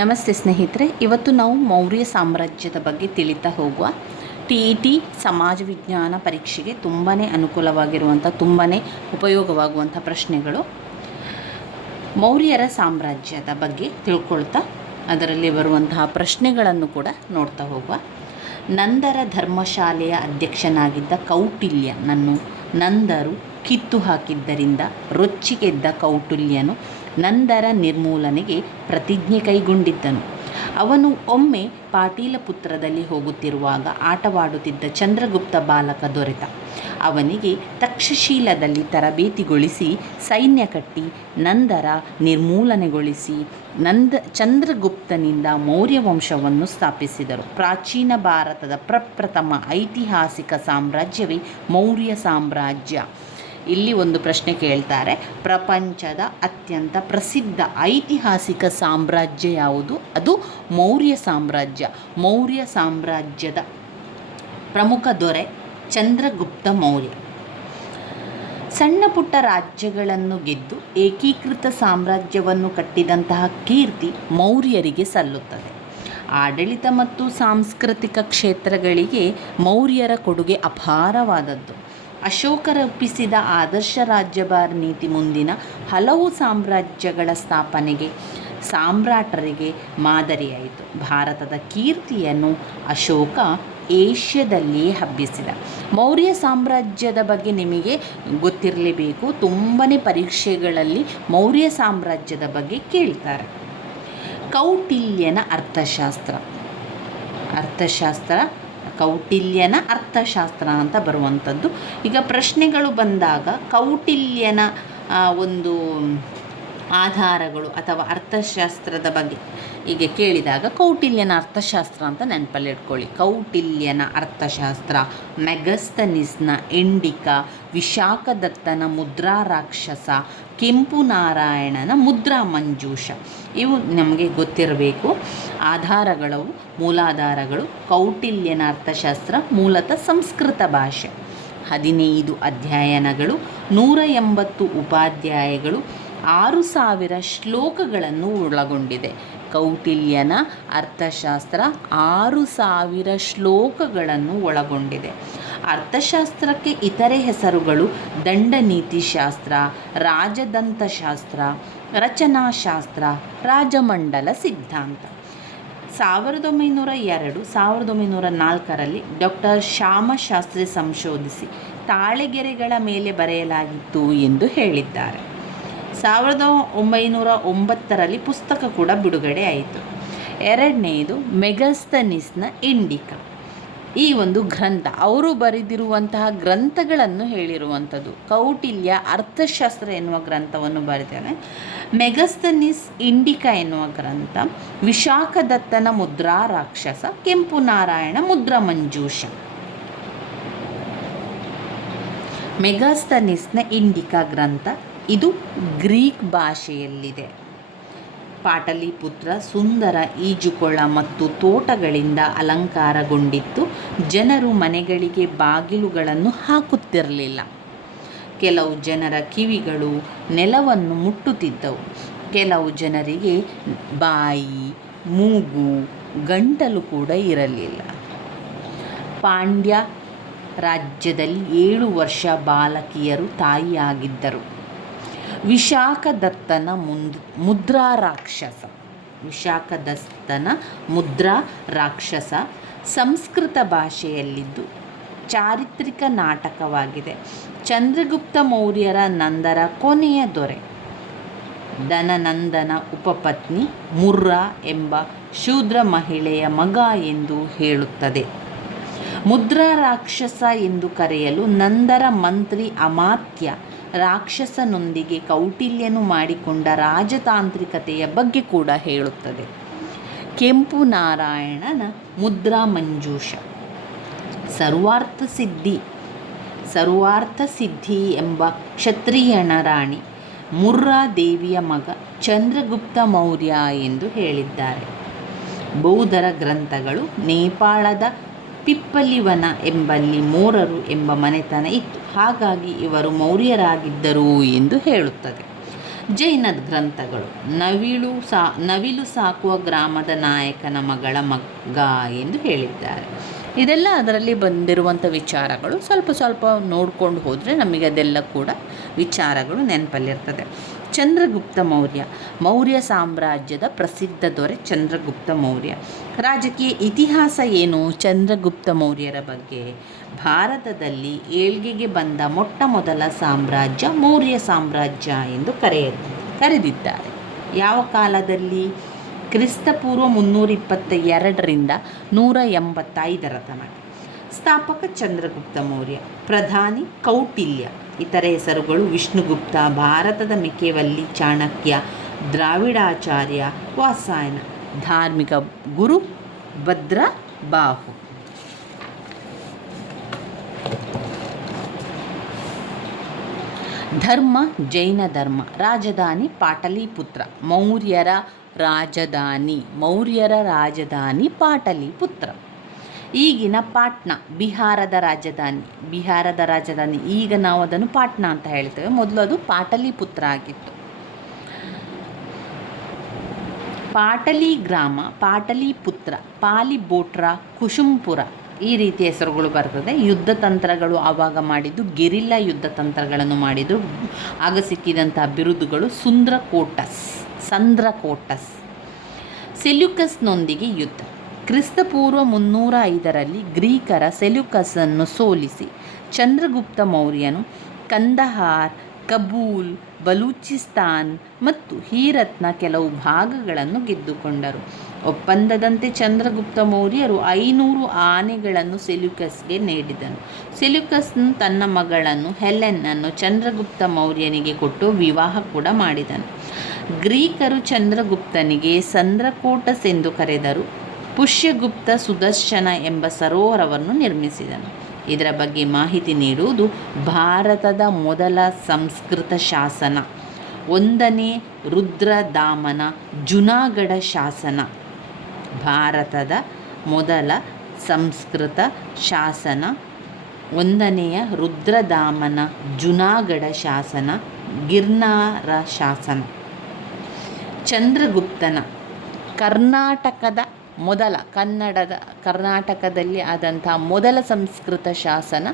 ನಮಸ್ತೆ ಸ್ನೇಹಿತರೆ, ಇವತ್ತು ನಾವು ಮೌರ್ಯ ಸಾಮ್ರಾಜ್ಯದ ಬಗ್ಗೆ ತಿಳಿತಾ ಹೋಗುವ. TET ಸಮಾಜ ವಿಜ್ಞಾನ ಪರೀಕ್ಷೆಗೆ ತುಂಬಾ ಅನುಕೂಲವಾಗಿರುವಂಥ, ತುಂಬಾ ಉಪಯೋಗವಾಗುವಂಥ ಪ್ರಶ್ನೆಗಳು. ಮೌರ್ಯರ ಸಾಮ್ರಾಜ್ಯದ ಬಗ್ಗೆ ತಿಳ್ಕೊಳ್ತಾ ಅದರಲ್ಲಿ ಬರುವಂತಹ ಪ್ರಶ್ನೆಗಳನ್ನು ಕೂಡ ನೋಡ್ತಾ ಹೋಗುವ. ನಂದರ ಧರ್ಮಶಾಲೆಯ ಅಧ್ಯಕ್ಷನಾಗಿದ್ದ ಕೌಟಿಲ್ಯನನ್ನು ನಂದರು ಕಿತ್ತು ಹಾಕಿದ್ದರಿಂದ ರೊಚ್ಚಿಗೆದ್ದ ಕೌಟಿಲ್ಯನು ನಂದರ ನಿರ್ಮೂಲನೆಗೆ ಪ್ರತಿಜ್ಞೆ ಕೈಗೊಂಡಿದ್ದನು. ಅವನು ಒಮ್ಮೆ ಪಾಟೀಲಪುತ್ರದಲ್ಲಿ ಹೋಗುತ್ತಿರುವಾಗ ಆಟವಾಡುತ್ತಿದ್ದ ಚಂದ್ರಗುಪ್ತ ಬಾಲಕ ದೊರೆತ. ಅವನಿಗೆ ತಕ್ಷಶೀಲದಲ್ಲಿ ತರಬೇತಿಗೊಳಿಸಿ ಸೈನ್ಯ ಕಟ್ಟಿ ನಂದರ ನಿರ್ಮೂಲನೆಗೊಳಿಸಿ ಚಂದ್ರಗುಪ್ತನಿಂದ ಮೌರ್ಯ ವಂಶವನ್ನು ಸ್ಥಾಪಿಸಿದರು. ಪ್ರಾಚೀನ ಭಾರತದ ಪ್ರಪ್ರಥಮ ಐತಿಹಾಸಿಕ ಸಾಮ್ರಾಜ್ಯವೇ ಮೌರ್ಯ ಸಾಮ್ರಾಜ್ಯ. ಇಲ್ಲಿ ಒಂದು ಪ್ರಶ್ನೆ ಕೇಳ್ತಾರೆ, ಪ್ರಪಂಚದ ಅತ್ಯಂತ ಪ್ರಸಿದ್ಧ ಐತಿಹಾಸಿಕ ಸಾಮ್ರಾಜ್ಯ ಯಾವುದು? ಅದು ಮೌರ್ಯ ಸಾಮ್ರಾಜ್ಯ. ಮೌರ್ಯ ಸಾಮ್ರಾಜ್ಯದ ಪ್ರಮುಖ ದೊರೆ ಚಂದ್ರಗುಪ್ತ ಮೌರ್ಯ. ಸಣ್ಣ ಪುಟ್ಟ ರಾಜ್ಯಗಳನ್ನು ಗೆದ್ದು ಏಕೀಕೃತ ಸಾಮ್ರಾಜ್ಯವನ್ನು ಕಟ್ಟಿದಂತಹ ಕೀರ್ತಿ ಮೌರ್ಯರಿಗೆ ಸಲ್ಲುತ್ತದೆ. ಆಡಳಿತ ಮತ್ತು ಸಾಂಸ್ಕೃತಿಕ ಕ್ಷೇತ್ರಗಳಿಗೆ ಮೌರ್ಯರ ಕೊಡುಗೆ ಅಪಾರವಾದದ್ದು. ಅಶೋಕ ರೂಪಿಸಿದ ಆದರ್ಶ ರಾಜ್ಯಭಾರ ನೀತಿ ಮುಂದಿನ ಹಲವು ಸಾಮ್ರಾಜ್ಯಗಳ ಸ್ಥಾಪನೆಗೆ ಸಾಮ್ರಾಟರಿಗೆ ಮಾದರಿಯಾಯಿತು. ಭಾರತದ ಕೀರ್ತಿಯನ್ನು ಅಶೋಕ ಏಷ್ಯಾದಲ್ಲಿಯೇ ಹಬ್ಬಿಸಿದ. ಮೌರ್ಯ ಸಾಮ್ರಾಜ್ಯದ ಬಗ್ಗೆ ನಿಮಗೆ ಗೊತ್ತಿರಲೇಬೇಕು. ತುಂಬಾ ಪರೀಕ್ಷೆಗಳಲ್ಲಿ ಮೌರ್ಯ ಸಾಮ್ರಾಜ್ಯದ ಬಗ್ಗೆ ಕೇಳ್ತಾರೆ. ಕೌಟಿಲ್ಯನ ಅರ್ಥಶಾಸ್ತ್ರ ಕೌಟಿಲ್ಯನ ಅರ್ಥಶಾಸ್ತ್ರ ಅಂತ ಬರುವಂಥದ್ದು. ಈಗ ಪ್ರಶ್ನೆಗಳು ಬಂದಾಗ ಕೌಟಿಲ್ಯನ ಒಂದು ಆಧಾರಗಳು ಅಥವಾ ಅರ್ಥಶಾಸ್ತ್ರದ ಬಗ್ಗೆ ಹೀಗೆ ಕೇಳಿದಾಗ ಕೌಟಿಲ್ಯನ ಅರ್ಥಶಾಸ್ತ್ರ ಅಂತ ನೆನಪಲ್ಲಿಟ್ಕೊಳ್ಳಿ. ಕೌಟಿಲ್ಯನ ಅರ್ಥಶಾಸ್ತ್ರ, ಮೆಗಸ್ತನಿಸ್ನ ಇಂಡಿಕಾ, ವಿಶಾಖದತ್ತನ ಮುದ್ರಾ ರಾಕ್ಷಸ, ಕೆಂಪು ನಾರಾಯಣನ ಮುದ್ರಾ ಮಂಜೂಷ, ಇವು ನಮಗೆ ಗೊತ್ತಿರಬೇಕು. ಆಧಾರಗಳು, ಮೂಲಾಧಾರಗಳು. ಕೌಟಿಲ್ಯನ ಅರ್ಥಶಾಸ್ತ್ರ ಮೂಲತಃ ಸಂಸ್ಕೃತ ಭಾಷೆ. 15 ಅಧ್ಯಯನಗಳು, 180 ಉಪಾಧ್ಯಾಯಗಳು, 6000 ಶ್ಲೋಕಗಳನ್ನು ಒಳಗೊಂಡಿದೆ. ಕೌಟಿಲ್ಯನ ಅರ್ಥಶಾಸ್ತ್ರ 6000 ಶ್ಲೋಕಗಳನ್ನು ಒಳಗೊಂಡಿದೆ. ಅರ್ಥಶಾಸ್ತ್ರಕ್ಕೆ ಇತರೆ ಹೆಸರುಗಳು ದಂಡನೀತಿಶಾಸ್ತ್ರ, ರಾಜದಂತಶಾಸ್ತ್ರ, ರಚನಾಶಾಸ್ತ್ರ, ರಾಜಮಂಡಲ ಸಿದ್ಧಾಂತ. 1902 1904ರಲ್ಲಿ ಡಾಕ್ಟರ್ ಶ್ಯಾಮಶಾಸ್ತ್ರಿ ಸಂಶೋಧಿಸಿ ತಾಳೆಗೆರೆಗಳ ಮೇಲೆ ಬರೆಯಲಾಗಿತ್ತು ಎಂದು ಹೇಳಿದ್ದಾರೆ. 1909ರಲ್ಲಿ ಪುಸ್ತಕ ಕೂಡ ಬಿಡುಗಡೆ ಆಯಿತು. ಎರಡನೆಯದು ಮೆಗಸ್ತನಿಸ್ನ ಇಂಡಿಕಾ. ಈ ಒಂದು ಗ್ರಂಥ, ಅವರು ಬರೆದಿರುವಂತಹ ಗ್ರಂಥಗಳನ್ನು ಹೇಳಿರುವಂಥದ್ದು. ಕೌಟಿಲ್ಯ ಅರ್ಥಶಾಸ್ತ್ರ ಎನ್ನುವ ಗ್ರಂಥವನ್ನು ಬರೆದಿದ್ದಾರೆ. ಮೆಗಸ್ತನಿಸ್ ಇಂಡಿಕಾ ಎನ್ನುವ ಗ್ರಂಥ, ವಿಶಾಖದತ್ತನ ಮುದ್ರಾ ರಾಕ್ಷಸ, ಕೆಂಪು ನಾರಾಯಣ ಮುದ್ರಾ ಮಂಜೂಷ. ಮೆಗಸ್ತನಿಸ್ನ ಇಂಡಿಕಾ ಗ್ರಂಥ ಇದು ಗ್ರೀಕ್ ಭಾಷೆಯಲ್ಲಿದೆ. ಪಾಟಲಿಪುತ್ರ ಸುಂದರ ಈಜುಕೊಳ ಮತ್ತು ತೋಟಗಳಿಂದ ಅಲಂಕಾರಗೊಂಡಿತ್ತು. ಜನರು ಮನೆಗಳಿಗೆ ಬಾಗಿಲುಗಳನ್ನು ಹಾಕುತ್ತಿರಲಿಲ್ಲ. ಕೆಲವು ಜನರ ಕಿವಿಗಳು ನೆಲವನ್ನು ಮುಟ್ಟುತ್ತಿದ್ದವು. ಕೆಲವು ಜನರಿಗೆ ಬಾಯಿ, ಮೂಗು, ಗಂಟಲು ಕೂಡ ಇರಲಿಲ್ಲ. ಪಾಂಡ್ಯ ರಾಜ್ಯದಲ್ಲಿ 7 ವರ್ಷ ಬಾಲಕಿಯರು ತಾಯಿಯಾಗಿದ್ದರು. ವಿಶಾಖದತ್ತನ ಮುದ್ರಾ ರಾಕ್ಷಸ ಸಂಸ್ಕೃತ ಭಾಷೆಯಲ್ಲಿದ್ದು ಚಾರಿತ್ರಿಕ ನಾಟಕವಾಗಿದೆ. ಚಂದ್ರಗುಪ್ತ ಮೌರ್ಯರ ನಂದರ ಕೊನೆಯ ದೊರೆ. ಧನನಂದನ ಉಪಪತ್ನಿ ಮುರ್ರಾ ಎಂಬ ಶೂದ್ರ ಮಹಿಳೆಯ ಮಗ ಎಂದು ಹೇಳುತ್ತದೆ. ಮುದ್ರಾ ರಾಕ್ಷಸ ಎಂದು ಕರೆಯಲು ನಂದರ ಮಂತ್ರಿ ಅಮಾತ್ಯ ರಾಕ್ಷಸನೊಂದಿಗೆ ಕೌಟಿಲ್ಯನು ಮಾಡಿಕೊಂಡ ರಾಜತಾಂತ್ರಿಕತೆಯ ಬಗ್ಗೆ ಕೂಡ ಹೇಳುತ್ತದೆ. ಕೆಂಪು ನಾರಾಯಣನ ಮುದ್ರಾ ಮಂಜೂಷ. ಸರ್ವಾರ್ಥ ಸಿದ್ಧಿ ಎಂಬ ಕ್ಷತ್ರಿಯನ ರಾಣಿ ಮುರ್ರಾ ದೇವಿಯ ಮಗ ಚಂದ್ರಗುಪ್ತ ಮೌರ್ಯ ಎಂದು ಹೇಳಿದ್ದಾರೆ. ಬೌದ್ಧರ ಗ್ರಂಥಗಳು. ನೇಪಾಳದ ಪಿಪ್ಪಲಿವನ ಎಂಬಲ್ಲಿ ಮೋರರು ಎಂಬ ಮನೆತನ ಇತ್ತು. ಹಾಗಾಗಿ ಇವರು ಮೌರ್ಯರಾಗಿದ್ದರು ಎಂದು ಹೇಳುತ್ತದೆ. ಜೈನ ಗ್ರಂಥಗಳು. ನವಿಲು ಸಾಕುವ ಗ್ರಾಮದ ನಾಯಕನ ಮಗಳ ಮಗ್ಗ ಎಂದು ಹೇಳಿದ್ದಾರೆ. ಇದೆಲ್ಲ ಅದರಲ್ಲಿ ಬಂದಿರುವಂಥ ವಿಚಾರಗಳು. ಸ್ವಲ್ಪ ಸ್ವಲ್ಪ ನೋಡ್ಕೊಂಡು ಹೋದರೆ ನಮಗೆ ಅದೆಲ್ಲ ಕೂಡ ವಿಚಾರಗಳು ನೆನಪಲ್ಲಿರ್ತದೆ. ಚಂದ್ರಗುಪ್ತ ಮೌರ್ಯ ಸಾಮ್ರಾಜ್ಯದ ಪ್ರಸಿದ್ಧ ದೊರೆ ಚಂದ್ರಗುಪ್ತ ಮೌರ್ಯ. ರಾಜಕೀಯ ಇತಿಹಾಸ ಏನು ಚಂದ್ರಗುಪ್ತ ಮೌರ್ಯರ ಬಗ್ಗೆ? ಭಾರತದಲ್ಲಿ ಏಳ್ಗೆಗೆ ಬಂದ ಮೊಟ್ಟ ಮೊದಲ ಸಾಮ್ರಾಜ್ಯ ಮೌರ್ಯ ಸಾಮ್ರಾಜ್ಯ ಎಂದು ಕರೆದಿದ್ದಾರೆ. ಯಾವ ಕಾಲದಲ್ಲಿ? ಕ್ರಿಸ್ತಪೂರ್ವ 322ರಿಂದ 185 ತನಕ. ಸ್ಥಾಪಕ ಚಂದ್ರಗುಪ್ತ ಮೌರ್ಯ. ಪ್ರಧಾನಿ ಕೌಟಿಲ್ಯ. ಇತರ ಹೆಸರುಗಳು: ವಿಷ್ಣುಗುಪ್ತ, ಭಾರತದ ಮಿಕೆವಲ್ಲಿ, ಚಾಣಕ್ಯ, ದ್ರಾವಿಡಾಚಾರ್ಯ, ವಾತ್ಸಾಯನ. ಧಾರ್ಮಿಕ ಗುರು ಭದ್ರಬಾಹು. ಧರ್ಮ ಜೈನ ಧರ್ಮ. ರಾಜಧಾನಿ ಪಾಟಲಿಪುತ್ರ. ಮೌರ್ಯರ ರಾಜಧಾನಿ ಪಾಟಲಿಪುತ್ರ. ಈಗಿನ ಪಾಟ್ನಾ ಬಿಹಾರದ ರಾಜಧಾನಿ. ಈಗ ನಾವು ಅದನ್ನು ಪಾಟ್ನಾ ಅಂತ ಹೇಳ್ತೇವೆ. ಮೊದಲು ಅದು ಪಾಟಲಿಪುತ್ರ ಆಗಿತ್ತು. ಪಾಟಲಿ ಗ್ರಾಮ, ಪಾಟಲಿಪುತ್ರ, ಪಾಲಿಬೋಟ್ರ, ಕುಶುಂಪುರ ಈ ರೀತಿಯ ಹೆಸರುಗಳು ಬರ್ತದೆ. ಯುದ್ಧ ತಂತ್ರಗಳು ಆವಾಗ ಮಾಡಿದ್ದು ಗೆರಿಲ್ಲಾ ಯುದ್ಧ ತಂತ್ರಗಳನ್ನು ಮಾಡಿದ್ದು. ಆಗ ಸಿಕ್ಕಿದಂತಹ ಬಿರುದುಗಳು ಸಂದ್ರಕೋಟಸ್. ಸೆಲ್ಯೂಕಸ್ನೊಂದಿಗೆ ಯುದ್ಧ. ಕ್ರಿಸ್ತಪೂರ್ವ 305ರಲ್ಲಿ ಗ್ರೀಕರ ಸೆಲ್ಯೂಕಸನ್ನು ಸೋಲಿಸಿ ಚಂದ್ರಗುಪ್ತ ಮೌರ್ಯನು ಕಂದಹಾರ್, ಕಬೂಲ್, ಬಲೂಚಿಸ್ತಾನ್ ಮತ್ತು ಹೀರತ್ನ ಕೆಲವು ಭಾಗಗಳನ್ನು ಗೆದ್ದುಕೊಂಡರು. ಒಪ್ಪಂದದಂತೆ ಚಂದ್ರಗುಪ್ತ ಮೌರ್ಯರು 500 ಆನೆಗಳನ್ನು ಸೆಲ್ಯೂಕಸ್ಗೆ ನೀಡಿದನು. ಸೆಲ್ಯೂಕಸ್ನು ತನ್ನ ಮಗಳನ್ನು ಹೆಲೆನ್ನನ್ನು ಚಂದ್ರಗುಪ್ತ ಮೌರ್ಯನಿಗೆ ಕೊಟ್ಟು ವಿವಾಹ ಕೂಡ ಮಾಡಿದನು. ಗ್ರೀಕರು ಚಂದ್ರಗುಪ್ತನಿಗೆ ಸಂದ್ರಕೋಟಸ್ ಎಂದು ಕರೆದರು. ಪುಷ್ಯಗುಪ್ತ ಸುದರ್ಶನ ಎಂಬ ಸರೋವರವನ್ನು ನಿರ್ಮಿಸಿದನು. ಇದರ ಬಗ್ಗೆ ಮಾಹಿತಿ ನೀಡುವುದು ಭಾರತದ ಮೊದಲ ಸಂಸ್ಕೃತ ಶಾಸನ 1ನೇ ರುದ್ರದಾಮನ ಜುನಾಗಢ ಶಾಸನ. ಭಾರತದ ಮೊದಲ ಸಂಸ್ಕೃತ ಶಾಸನ 1ನೆಯ ರುದ್ರದಾಮನ ಜುನಾಗಢ ಶಾಸನ, ಗಿರ್ನಾರ ಶಾಸನ. ಚಂದ್ರಗುಪ್ತನ ಕರ್ನಾಟಕದಲ್ಲಿ ಆದಂಥ ಮೊದಲ ಸಂಸ್ಕೃತ ಶಾಸನ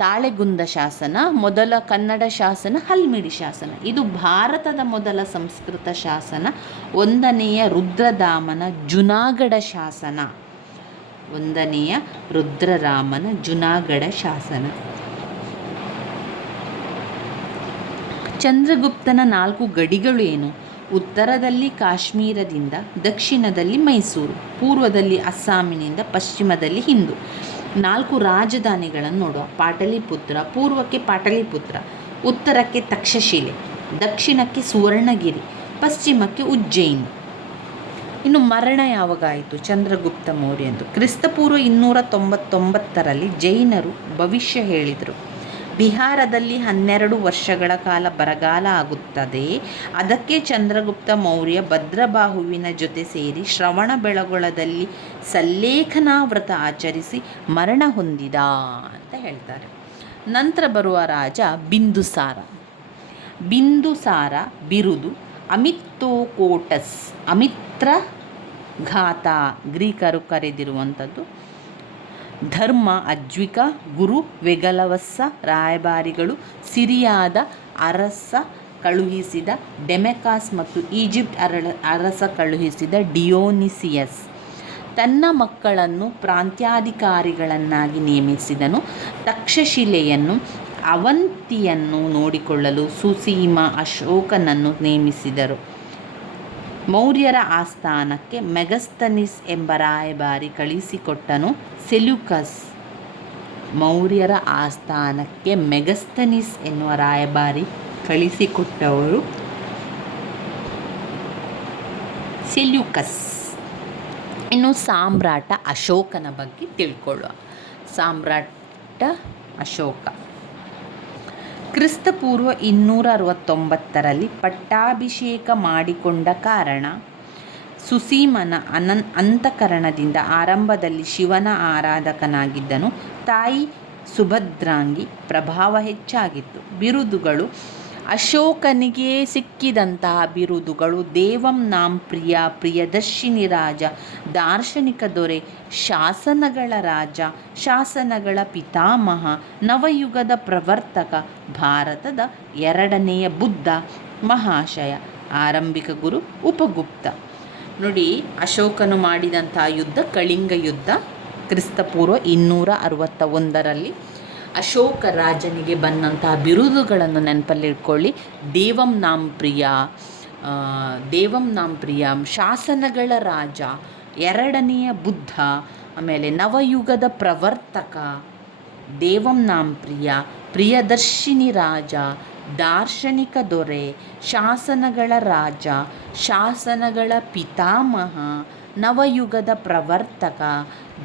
ತಾಳೆಗುಂದ ಶಾಸನ. ಮೊದಲ ಕನ್ನಡ ಶಾಸನ ಹಲ್ಮಿಡಿ ಶಾಸನ. ಇದು ಭಾರತದ ಮೊದಲ ಸಂಸ್ಕೃತ ಶಾಸನ 1ನೆಯ ರುದ್ರದಾಮನ ಜುನಾಗಢ ಶಾಸನ. 1ನೆಯ ರುದ್ರರಾಮನ ಜುನಾಗಢ ಶಾಸನ. ಚಂದ್ರಗುಪ್ತನ 4 ಗಡಿಗಳು ಏನು? ಉತ್ತರದಲ್ಲಿ ಕಾಶ್ಮೀರದಿಂದ, ದಕ್ಷಿಣದಲ್ಲಿ ಮೈಸೂರು, ಪೂರ್ವದಲ್ಲಿ ಅಸ್ಸಾಮಿನಿಂದ, ಪಶ್ಚಿಮದಲ್ಲಿ ಹಿಂದೂ. 4 ರಾಜಧಾನಿಗಳನ್ನು ನೋಡುವ. ಪಾಟಲಿಪುತ್ರ. ಪೂರ್ವಕ್ಕೆ ಪಾಟಲಿಪುತ್ರ, ಉತ್ತರಕ್ಕೆ ತಕ್ಷಶಿಲೆ, ದಕ್ಷಿಣಕ್ಕೆ ಸುವರ್ಣಗಿರಿ, ಪಶ್ಚಿಮಕ್ಕೆ ಉಜ್ಜಯಿನಿ. ಇನ್ನು ಮರಣ ಯಾವಾಗಾಯಿತು ಚಂದ್ರಗುಪ್ತ ಮೌರ್ಯಂದು? ಕ್ರಿಸ್ತಪೂರ್ವ 299ರಲ್ಲಿ ಜೈನರು ಭವಿಷ್ಯ ಹೇಳಿದರು. ಬಿಹಾರದಲ್ಲಿ 12 ವರ್ಷಗಳ ಕಾಲ ಬರಗಾಲ ಆಗುತ್ತದೆ. ಅದಕ್ಕೆ ಚಂದ್ರಗುಪ್ತ ಮೌರ್ಯ ಭದ್ರಬಾಹುವಿನ ಜೊತೆ ಸೇರಿ ಶ್ರವಣಬೆಳಗೊಳದಲ್ಲಿ ಸಲ್ಲೇಖನಾ ವ್ರತ ಆಚರಿಸಿ ಮರಣ ಹೊಂದಿದ ಅಂತ ಹೇಳ್ತಾರೆ. ನಂತರ ಬರುವ ರಾಜ ಬಿಂದುಸಾರ ಬಿರುದು ಅಮಿತ್ರೋಕೋಟಸ್, ಅಮಿತ್ರಘಾತ ಗ್ರೀಕರು ಕರೆದಿರುವಂಥದ್ದು. ಧರ್ಮ ಅಜ್ವಿಕ, ಗುರು ವೆಗಲವಸ್ಸ, ರಾಯಭಾರಿಗಳು ಸಿರಿಯಾದ ಅರಸ ಕಳುಹಿಸಿದ ಡೆಮೆಕಾಸ್ ಮತ್ತು ಈಜಿಪ್ಟ್ ಅರಸ ಕಳುಹಿಸಿದ ಡಿಯೋನಿಸಿಯಸ್. ತನ್ನ ಮಕ್ಕಳನ್ನು ಪ್ರಾಂತ್ಯಾಧಿಕಾರಿಗಳನ್ನಾಗಿ ನೇಮಿಸಿದನು. ತಕ್ಷಶಿಲೆಯನ್ನು ಅವಂತಿಯನ್ನು ನೋಡಿಕೊಳ್ಳಲು ಸುಸೀಮ ಅಶೋಕನನ್ನು ನೇಮಿಸಿದರು. ಮೌರ್ಯರ ಆಸ್ಥಾನಕ್ಕೆ ಮೆಗಸ್ತನಿಸ್ ಎಂಬ ರಾಯಭಾರಿ ಕಳಿಸಿಕೊಟ್ಟನು. ಸೆಲ್ಯೂಕಸ್. ಮೌರ್ಯರ ಆಸ್ಥಾನಕ್ಕೆ ಮೆಗಸ್ತನಿಸ್ ಎನ್ನುವ ರಾಯಭಾರಿ ಕಳಿಸಿಕೊಟ್ಟವರು ಸೆಲ್ಯೂಕಸ್. ಇನ್ನು ಸಾಮ್ರಾಟ ಅಶೋಕನ ಬಗ್ಗೆ ತಿಳ್ಕೊಳ್ಳುವ. ಸಾಮ್ರಾಟ ಅಶೋಕ ಕ್ರಿಸ್ತಪೂರ್ವ 269ರಲ್ಲಿ ಪಟ್ಟಾಭಿಷೇಕ ಮಾಡಿಕೊಂಡ ಕಾರಣ ಸುಸೀಮನ ಅಂತಃಕರಣದಿಂದ ಆರಂಭದಲ್ಲಿ ಶಿವನ ಆರಾಧಕನಾಗಿದ್ದನು. ತಾಯಿ ಸುಭದ್ರಾಂಗಿ ಪ್ರಭಾವ ಹೆಚ್ಚಾಗಿತ್ತು. ಬಿರುದುಗಳು ಅಶೋಕನಿಗೆ ಸಿಕ್ಕಿದಂತಹ ಬಿರುದುಗಳು ದೇವಂ ನಾಂ ಪ್ರಿಯ, ಪ್ರಿಯದರ್ಶಿನಿ ರಾಜ, ದಾರ್ಶನಿಕ ದೊರೆ, ಶಾಸನಗಳ ರಾಜ, ಶಾಸನಗಳ ಪಿತಾಮಹ, ನವಯುಗದ ಪ್ರವರ್ತಕ, ಭಾರತದ ಎರಡನೆಯ ಬುದ್ಧ, ಮಹಾಶಯ, ಆರಂಭಿಕ ಗುರು, ಉಪಗುಪ್ತ. ನೋಡಿ, ಅಶೋಕನು ಮಾಡಿದಂಥ ಯುದ್ಧ ಕಳಿಂಗ ಯುದ್ಧ ಕ್ರಿಸ್ತಪೂರ್ವ 261 ಅಶೋಕ ರಾಜನಿಗೆ ಬಂದಂತಹ ಬಿರುದುಗಳನ್ನು ನೆನಪಲ್ಲಿಟ್ಕೊಳ್ಳಿ. ದೇವಂ ನಾಂ ಪ್ರಿಯ, ದೇವಂ ನಾಂ ಪ್ರಿಯ, ಶಾಸನಗಳ ರಾಜ, ಎರಡನೆಯ ಬುದ್ಧ, ಆಮೇಲೆ ನವಯುಗದ ಪ್ರವರ್ತಕ, ದೇವಂ ನಾಂ ಪ್ರಿಯ, ಪ್ರಿಯದರ್ಶಿನಿ ರಾಜ, ದಾರ್ಶನಿಕ ದೊರೆ, ಶಾಸನಗಳ ರಾಜ, ಶಾಸನಗಳ ಪಿತಾಮಹ, ನವಯುಗದ ಪ್ರವರ್ತಕ,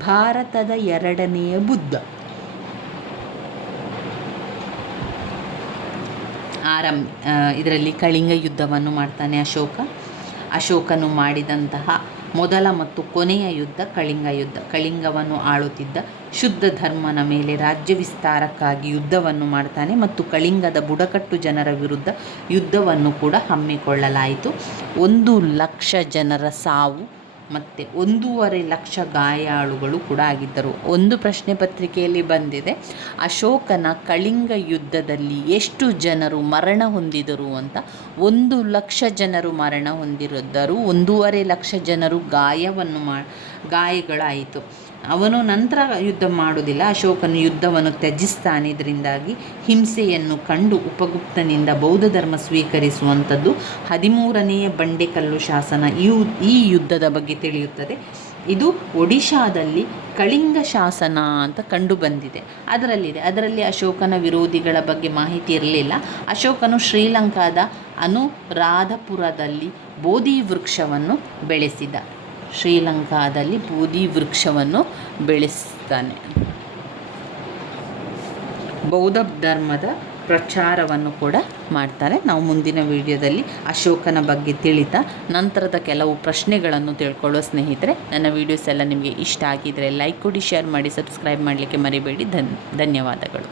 ಭಾರತದ ಎರಡನೆಯ ಬುದ್ಧ. ಇದರಲ್ಲಿ ಕಳಿಂಗ ಯುದ್ಧವನ್ನು ಮಾಡ್ತಾನೆ ಅಶೋಕನು ಮಾಡಿದಂತಹ ಮೊದಲ ಮತ್ತು ಕೊನೆಯ ಯುದ್ಧ ಕಳಿಂಗ ಯುದ್ಧ. ಕಳಿಂಗವನ್ನು ಆಳುತ್ತಿದ್ದ ಶುದ್ಧ ಧರ್ಮನ ಮೇಲೆ ರಾಜ್ಯ ವಿಸ್ತಾರಕ್ಕಾಗಿ ಯುದ್ಧವನ್ನು ಮಾಡ್ತಾನೆ ಮತ್ತು ಕಳಿಂಗದ ಬುಡಕಟ್ಟು ಜನರ ವಿರುದ್ಧ ಯುದ್ಧವನ್ನು ಕೂಡ ಹಮ್ಮಿಕೊಳ್ಳಲಾಯಿತು. 1,00,000 ಜನರ ಸಾವು ಮತ್ತು 1,50,000 ಗಾಯಾಳುಗಳು ಕೂಡ ಆಗಿದ್ದರು. ಒಂದು ಪ್ರಶ್ನೆ ಪತ್ರಿಕೆಯಲ್ಲಿ ಬಂದಿದೆ, ಅಶೋಕನ ಕಳಿಂಗ ಯುದ್ಧದಲ್ಲಿ ಎಷ್ಟು ಜನರು ಮರಣ ಹೊಂದಿದರು ಅಂತ. 1,00,000 ಜನರು ಮರಣ ಹೊಂದಿರಿದ್ದರು, 1,50,000 ಜನರು ಗಾಯಗಳಾಯಿತು. ಅವನು ನಂತರ ಯುದ್ಧ ಮಾಡುವುದಿಲ್ಲ, ಅಶೋಕನು ಯುದ್ಧವನ್ನು ತ್ಯಜಿಸ್ತಾನೆ. ಇದರಿಂದಾಗಿ ಹಿಂಸೆಯನ್ನು ಕಂಡು ಉಪಗುಪ್ತನಿಂದ ಬೌದ್ಧ ಧರ್ಮ ಸ್ವೀಕರಿಸುವಂಥದ್ದು 13ನೇ ಬಂಡೆಕಲ್ಲು ಶಾಸನ ಈ ಯುದ್ಧದ ಬಗ್ಗೆ ತಿಳಿಯುತ್ತದೆ. ಇದು ಒಡಿಶಾದಲ್ಲಿ ಕಳಿಂಗ ಶಾಸನ ಅಂತ ಕಂಡು ಬಂದಿದೆ. ಅದರಲ್ಲಿ ಅಶೋಕನ ವಿರೋಧಿಗಳ ಬಗ್ಗೆ ಮಾಹಿತಿ ಇರಲಿಲ್ಲ. ಅಶೋಕನು ಶ್ರೀಲಂಕಾದ ಅನುರಾಧಪುರದಲ್ಲಿ ಬೋಧಿ ವೃಕ್ಷವನ್ನು ಬೆಳೆಸಿದ. ಶ್ರೀಲಂಕಾದಲ್ಲಿ ಬೋಧಿ ವೃಕ್ಷವನ್ನು ಬೆಳೆಸ್ತಾನೆ. ಬೌದ್ಧ ಧರ್ಮದ ಪ್ರಚಾರವನ್ನು ಕೂಡ ಮಾಡ್ತಾರೆ. ನಾವು ಮುಂದಿನ ವಿಡಿಯೋದಲ್ಲಿ ಅಶೋಕನ ಬಗ್ಗೆ ತಿಳಿತಾ ನಂತರದ ಕೆಲವು ಪ್ರಶ್ನೆಗಳನ್ನು ತಿಳ್ಕೊಳ್ಳೋ ಸ್ನೇಹಿತರೆ. ನನ್ನ ವೀಡಿಯೋಸ್ ಎಲ್ಲ ನಿಮಗೆ ಇಷ್ಟ ಆಗಿದ್ದರೆ ಲೈಕ್ ಕೊಡಿ, ಶೇರ್ ಮಾಡಿ, ಸಬ್ಸ್ಕ್ರೈಬ್ ಮಾಡಲಿಕ್ಕೆ ಮರಿಬೇಡಿ. ಧನ್ಯವಾದಗಳು.